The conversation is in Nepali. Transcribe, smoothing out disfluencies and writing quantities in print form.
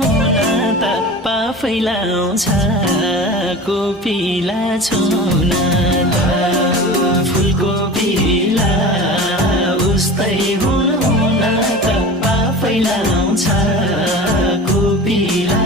हुन त पाफैलाई आउँछ कोपिला छुन त फुलको पिला उस्तै हुन त पाफैलाई आउँछ कोपिला